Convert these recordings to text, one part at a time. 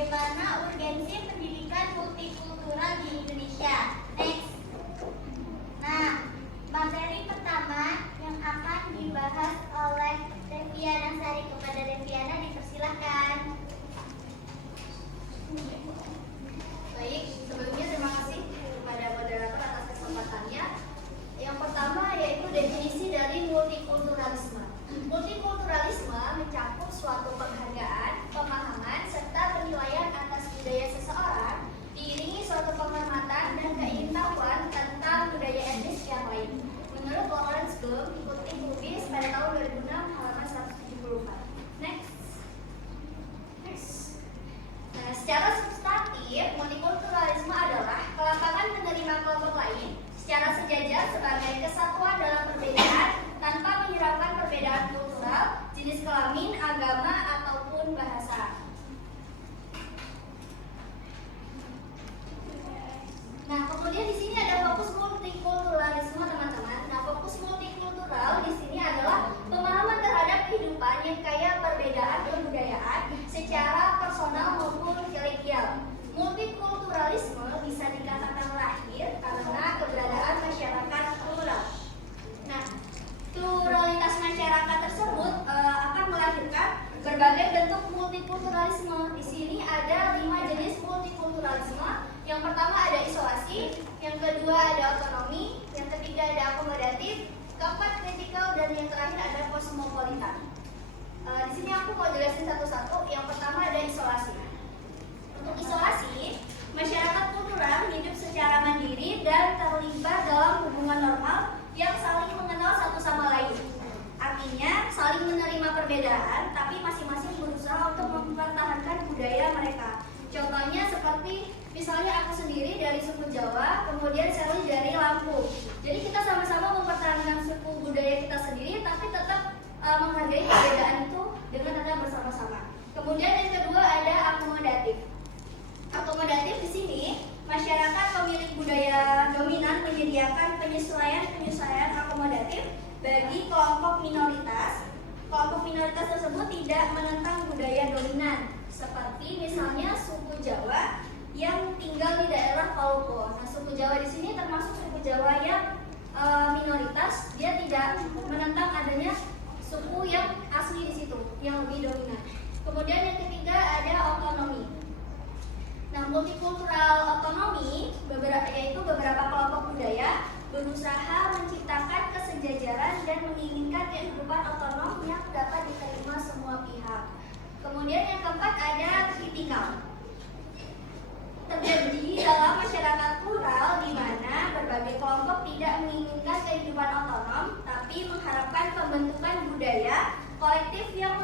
bagaimana urgensi pendidikan multikultural di Indonesia. Next. Nah, materi pertama yang akan dibahas oleh Deviana Sari. Kepada Deviana dipersilahkan. Baik, sebelumnya terima kasih kepada moderator atas kesempatannya. Yang pertama yaitu definisi dari multikulturalisme. Multikulturalisme mencakup suatu penghargaan, pemahaman, serta penilaian atas budaya seseorang, diiringi suatu penghormatan dan keingintahuan tentang budaya etnis yang lain. Menurut Lawrence Bloom, dikutip Lubis pada tahun 2006 halaman 174. Next. Nah, secara substantif, multikulturalisme adalah kelapangan menerima kelompok lain secara sejajar sebagai kesatuan dalam perbedaan tanpa menghiraukan perbedaan kultural, jenis kelamin, agama, ataupun bahasa. Nah, kemudian di sini ada fokus multikulturalisme, teman-teman. Nah, fokus multikultural di sini adalah pemahaman terhadap kehidupan yang kaya perbedaan kebudayaan secara personal maupun kolegial. Multikulturalisme bisa dikatakan lahir karena keberadaan masyarakat plural. Nah, pluralitas masyarakat tersebut akan melahirkan berbagai bentuk multikulturalisme. Di sini ada 5 jenis multikulturalisme. Yang pertama ada isolasi, yang kedua ada otonomi, yang ketiga ada akomodatif, keempat kritikal, dan yang terakhir ada kosmopolitan. Di sini aku mau jelasin satu-satu. Yang pertama ada isolasi. Untuk isolasi, masyarakat kultural hidup secara mandiri dan terlibat dalam hubungan normal yang saling mengenal satu sama lain. Artinya saling menerima perbedaan, tapi masing-masing berusaha untuk mempertahankan budaya mereka. Contohnya seperti misalnya aku sendiri dari suku Jawa, kemudian Sally dari Lampung. Jadi kita sama-sama mempertahankan suku budaya kita sendiri, tapi tetap menghargai perbedaan itu dengan tetap bersama-sama. Kemudian yang kedua ada akomodatif. Akomodatif di sini masyarakat pemilik budaya dominan menyediakan penyesuaian akomodatif bagi kelompok minoritas. Kelompok minoritas tersebut tidak menentang budaya dominan, seperti misalnya suku Jawa yang tinggal di daerah Pauko. Nah, suku Jawa di sini termasuk suku Jawa yang minoritas, dia tidak menentang adanya suku yang asli di situ, yang lebih dominan. Kemudian yang ketiga ada otonomi. Nah, multikultural otonomi yaitu beberapa kelompok budaya berusaha menciptakan kesejajaran dan menginginkan kehidupan otonom yang dapat diterima semua pihak. Kemudian yang keempat ada kritikal. Terjadi dalam masyarakat plural di mana berbagai kelompok tidak menginginkan kehidupan otonom, tapi mengharapkan pembentukan budaya kolektif yang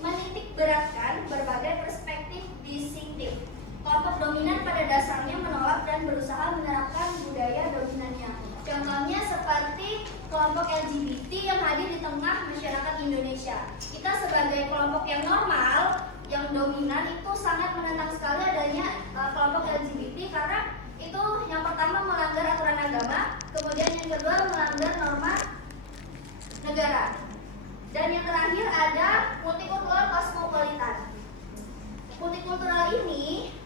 menitik beratkan berbagai perspektif distinktif. Kelompok dominan pada dasarnya menolak dan berusaha menerapkan budaya dominannya. Contohnya seperti kelompok LGBT yang hadir di tengah masyarakat Indonesia. Kita sebagai kelompok yang normal, yang dominan itu sangat menentang sekali adanya kelompok LGBT karena itu yang pertama melanggar aturan agama, kemudian yang kedua melanggar norma negara. Dan yang terakhir ada multikultural kosmopolitan. Multikultural ini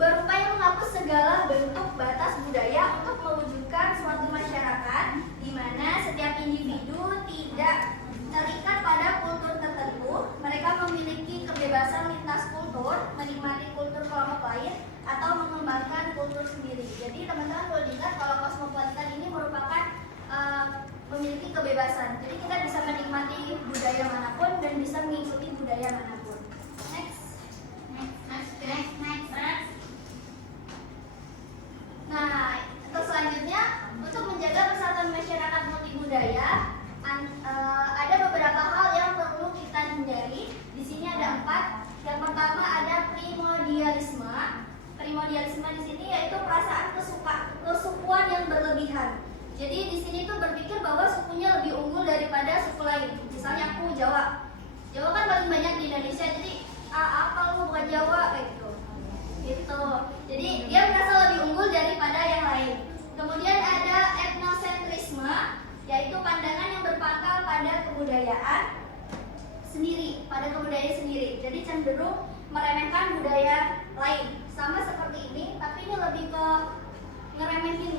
berupaya menghapus segala bentuk batas budaya untuk mewujudkan suatu masyarakat di mana setiap individu tidak terikat pada kultur tertentu. Mereka memiliki kebebasan lintas kultur, menikmati kultur kelompok lain, atau mengembangkan kultur sendiri. Jadi teman-teman boleh lihat kalau kosmopolitan ini merupakan memiliki kebebasan. Jadi kita bisa menikmati budaya manapun dan bisa mengikuti budaya manapun. Next. Nah, untuk selanjutnya untuk menjaga persatuan masyarakat multibudaya ada beberapa hal yang perlu kita hindari. Di sini ada 4. Yang pertama ada primordialisme. Primordialisme di sini yaitu perasaan kesukuan yang berlebihan. Jadi di sini tuh berpikir bahwa sukunya lebih unggul daripada suku lain. Misalnya aku Jawa. Jawa kan paling banyak di Indonesia. Jadi apa lu bukan Jawa kayak gitu. Gitu. Jadi dia merasa lebih unggul daripada yang lain. Kemudian ada etnosentrisme, yaitu pandangan yang berpangkal pada kebudayaan. sendiri, pada kebudayaan sendiri. Jadi cenderung meremehkan budaya lain. Sama seperti ini, tapi ini lebih ke ngeremehin.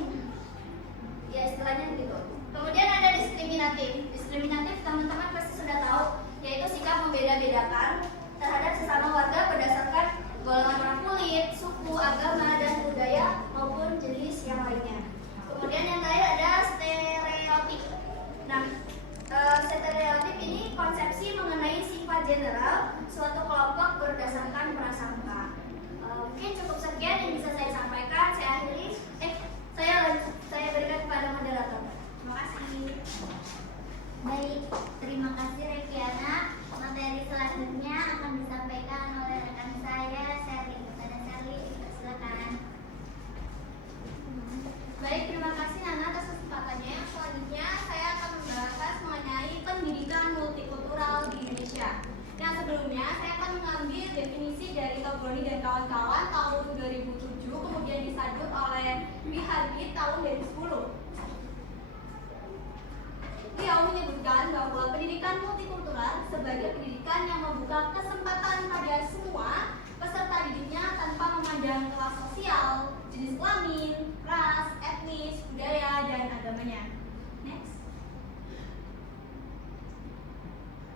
Ya istilahnya gitu. Kemudian ada diskriminatif. Diskriminatif teman-teman pasti sudah tahu, yaitu sikap membeda-bedakan terhadap sesama warga berdasarkan golongan warna kulit, suku, agama, dan budaya maupun jenis yang lainnya. Kemudian yang terakhir ada stereotip. Nah, stereotip ini konsepsi mengenai sifat general suatu kelompok berdasarkan prasangka. Mungkin cukup sekian yang bisa saya sampaikan. Saya akhiri. Saya berikan kepada moderator. Terima kasih. Baik, terima kasih Rekiana. Materi selanjutnya akan disampaikan oleh rekan saya, Sherly. Kepada Sherly, silakan. Baik, terima kasih Nana atas kesempatannya. Selanjutnya saya akan membahas mengenai pendidikan multikultural di Indonesia. Nah, sebelumnya saya akan mengambil definisi dari Tobroni dan kawan-kawan tahun 2007, kemudian disajuk oleh Wihardi tahun 2010. Beliau menyebutkan bahwa pendidikan multikultural sebagai pendidikan yang membuka kesempatan pada semua peserta didiknya tanpa memandang kelas sosial, jenis kelamin, ras, etnis, budaya, dan agamanya. Next.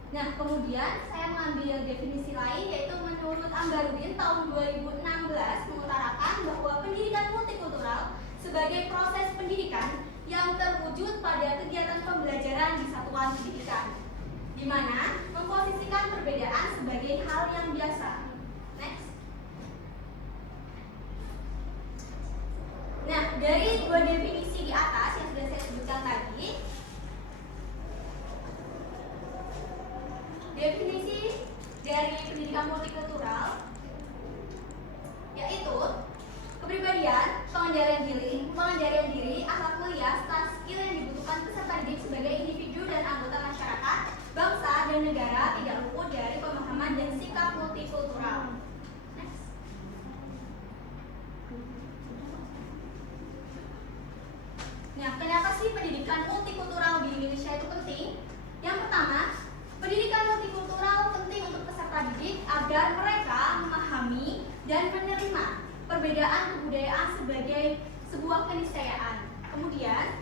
Nah, kemudian saya mengambil definisi lain, yaitu menurut Ambarudin tahun 2016 mengutarakan bahwa pendidikan multikultural sebagai proses pendidikan yang terwujud pada kegiatan pembelajaran di satuan pendidikan, di mana memposisikan perbedaan sebagai hal yang biasa. Next. Nah, dari dua definisi di atas yang sudah saya sebutkan tadi, definisi dari pendidikan multikultural yaitu kepribadian, pengendalian diri, akhlak mulia, serta skill yang dibutuhkan peserta didik sebagai individu dan anggota masyarakat, bangsa, dan negara tidak luput dari pemahaman dan sikap multikultural. Next. Nah, kenapa sih pendidikan multikultural di Indonesia itu penting? Yang pertama, pendidikan multikultural penting untuk peserta didik agar mereka memahami dan menerima perbedaan kebudayaan sebagai sebuah keniscayaan. Kemudian,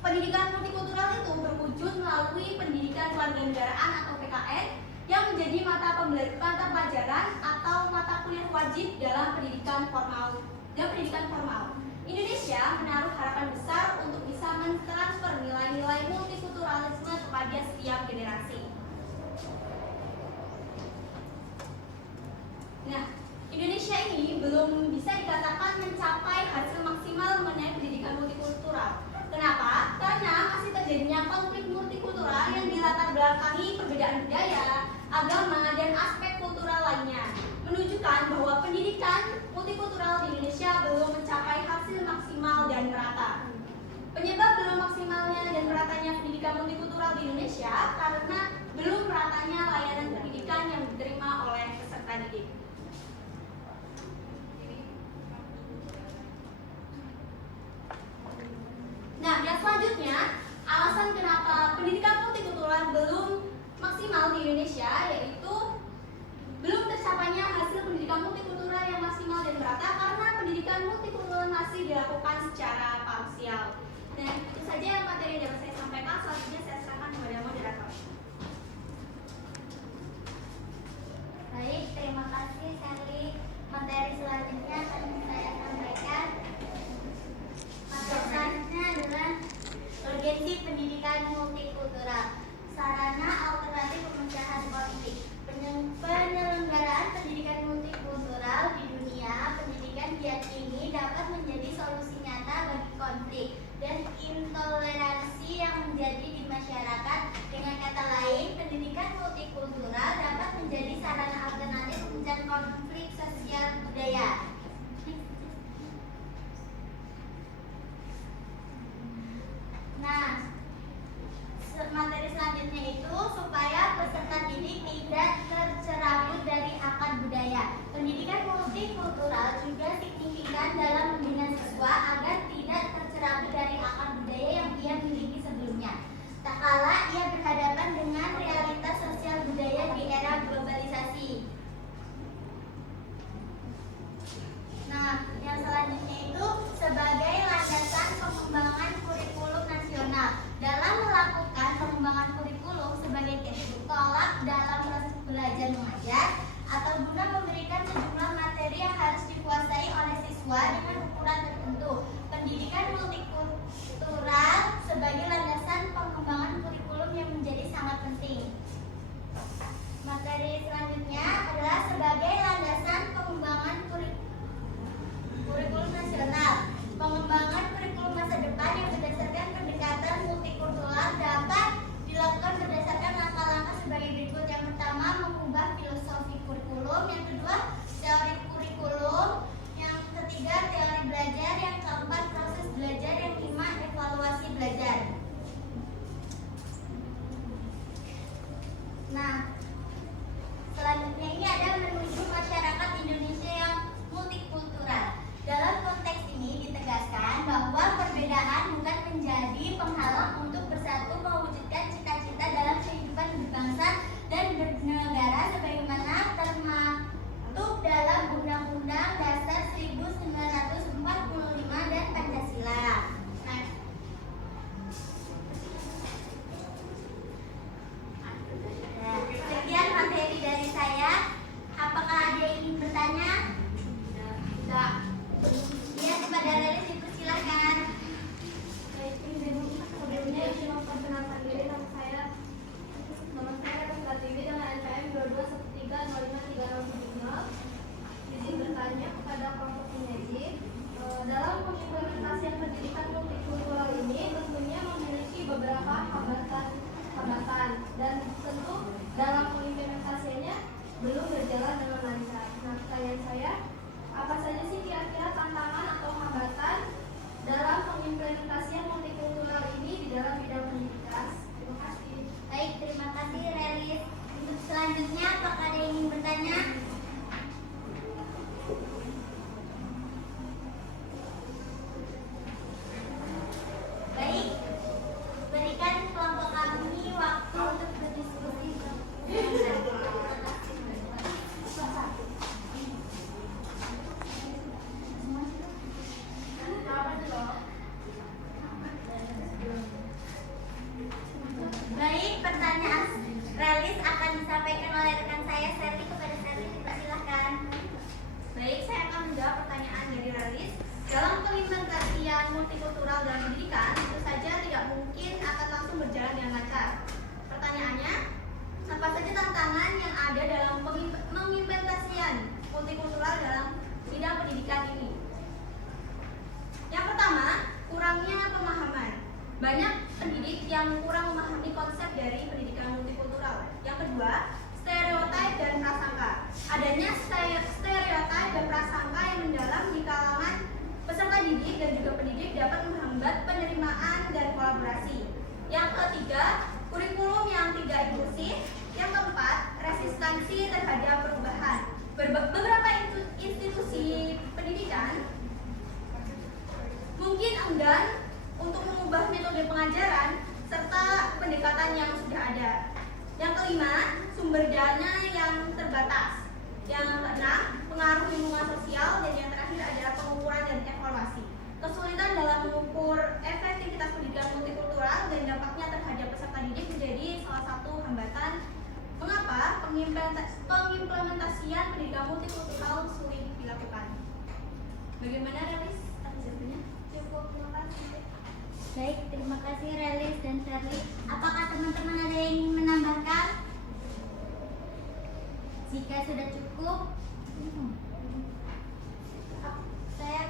pendidikan multikultural itu berwujud melalui pendidikan kewarganegaraan atau PKN yang menjadi mata pelajaran atau mata kuliah wajib dalam pendidikan formal Indonesia menaruh harapan besar untuk bisa mentransfer nilai-nilai multikulturalisme kepada setiap generasi. Nah, Indonesia ini belum bisa dikatakan mencapai hasil maksimal mengenai pendidikan multikultural. Kenapa? Karena masih terjadinya konflik multikultural yang dilatar belakangi perbedaan budaya, agama, dan aspek kultural lainnya, menunjukkan bahwa pendidikan multikultural di Indonesia belum mencapai hasil maksimal dan merata. Penyebab belum maksimalnya dan meratanya pendidikan multikultural di Indonesia karena belum meratanya layanan pendidikan yang diterima oleh peserta didik. Nah, yang selanjutnya, alasan kenapa pendidikan multikultural belum maksimal di Indonesia yaitu belum tercapainya hasil pendidikan multikultural yang maksimal dan merata karena pendidikan multikultural masih dilakukan secara parsial. Nah, itu saja yang materi yang dapat saya sampaikan. Selanjutnya saya serahkan kepada moderator. Baik, terima kasih Sherly. Materi selanjutnya akan saya sampaikan. Materi selanjutnya adalah urgensi pendidikan multikultural, sarana alternatif pemecahan konflik. Penyelenggaraan pendidikan multikultural di dunia pendidikan diyakini dapat menjadi solusi nyata bagi konflik dan intoleransi yang menjadi di masyarakat. Dengan kata lain, pendidikan multikultural dapat menjadi sarana alternatif pemecahan konflik sosial budaya. Nah, materi selanjutnya itu supaya peserta didik tidak tercerabut dari akar budaya. Pendidikan multikultural juga signifikan dalam membina siswa agar tidak tercerabut dari akar budaya yang ia miliki sebelumnya. Tak kala ia berhadapan dengan realitas sosial budaya tujuan mengajar, atau guna memberikan sejumlah materi yang harus dikuasai oleh siswa dengan ukuran tertentu. Pendidikan multikultural sebagai landasan pengembangan kurikulum yang menjadi sangat penting. Materi selanjutnya adalah sebagai landasan pengembangan kurikulum nasional. Pengembangan kurikulum masa depan yang berdasarkan pendekatan multikultural dapat dilakukan berdasarkan langkah-langkah sebagai berikut. Yang pertama, mengubah filosofi kurikulum. Yang kedua, teori kurikulum. Yang ketiga, teori belajar. Yang keempat, proses belajar. Yang kelima, evaluasi belajar. Nah, selanjutnya ini ada menuju masyarakat Indonesia yang multikultural. Dalam konteks ini ditegaskan bahwa perbedaan bukan menjadi penghalang untuk bersatu mewujudkan cita-cita dalam kehidupan berbangsa dan bernegara sebagaimana termaktub dalam Undang-Undang Dasar 1945 dan Pancasila. Sekian materi dari saya. Apakah ada yang ingin bertanya? Tidak. Ya, kepada Relis dipersilakan. Sebelumnya izin memperkenalkan diri, nama saya Rizka Tiwi dengan NPM 2213053075. Izin bertanya kepada kelompok penyaji. Dalam pengimplementasian pendidikan multikultural ini tentunya memiliki beberapa hambatan dan tentu dalam pengimplementasiannya belum berjalan dengan lancar. Nah, pertanyaan saya, apa saja sih kira-kira tantangan atau hambatan dalam pengimplementasian multikultural ini di dalam bidang pendidikan? Terima kasih. Baik, terima kasih Relis. Untuk selanjutnya, apakah ada yang ingin bertanya? Baik, berikan kelompok kami waktu untuk berdiskusi. Baik, pertanyaan Relis akan disampaikan oleh rekan saya Serli. Kepada Serli, dipersilakan. Baik, saya akan menjawab pertanyaan dari Relis. Dalam pengimplementasian multikultural dalam pendidikan, tentu saja tidak mungkin akan langsung berjalan dengan lancar. Pertanyaannya, apa saja tantangan yang ada dalam pengimplementasian multikultural dalam bidang pendidikan ini? Yang pertama, kurangnya pemahaman. Banyak pendidik yang kurang memahami konsep dari pendidikan multikultural. Yang kedua, stereotip dan prasangka. Adanya stereotip dan prasangka yang mendalam di kalangan peserta didik dan juga pendidik dapat menghambat penerimaan dan kolaborasi. Yang ketiga, kurikulum yang tidak inklusif. Yang keempat, resistensi terhadap perubahan. Beberapa institusi pendidikan mungkin enggan untuk mengubah metode pengajaran serta pendekatan yang sudah ada. Yang kelima, sumber dana yang terbatas. Yang keenam, pengaruh lingkungan sosial. Dan yang terakhir adalah pengukuran dan evaluasi. Kesulitan dalam mengukur efektivitas pendidikan multikultural dan dampaknya terhadap peserta didik menjadi salah satu hambatan mengapa pengimplementasian pendidikan multikultural sulit dilakukan. Bagaimana Relis? Cukup, terima kasih. Baik, terima kasih Relis dan Serli. Apakah teman-teman ada yang ingin menambahkan? Jika sudah cukup, saya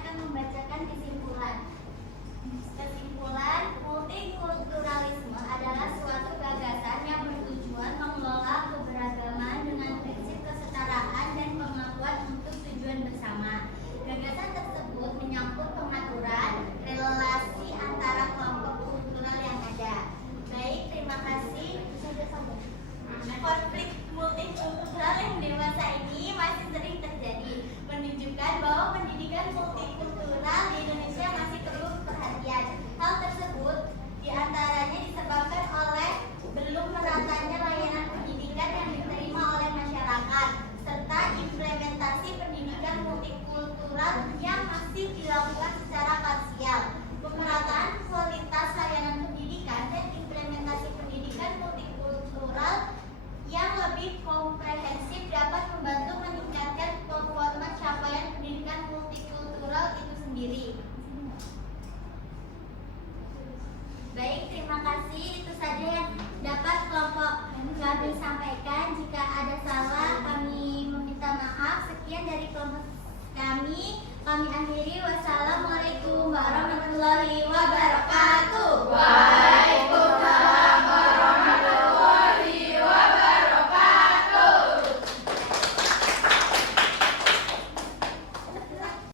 akan membacakan kesimpulan. Kesimpulan, multikulturalisme adalah suatu gagasan yang bertujuan mengelola keberagaman dengan prinsip kesetaraan dan pengakuan untuk tujuan bersama. Gagasan tersebut menyangkut pengaturan relasi antara kelompok kultural yang ada. Baik, terima kasih. dapat kelompok kami sampaikan. Jika ada salah, kami meminta maaf. Sekian dari kelompok kami akhiri. Wassalamualaikum warahmatullahi wabarakatuh.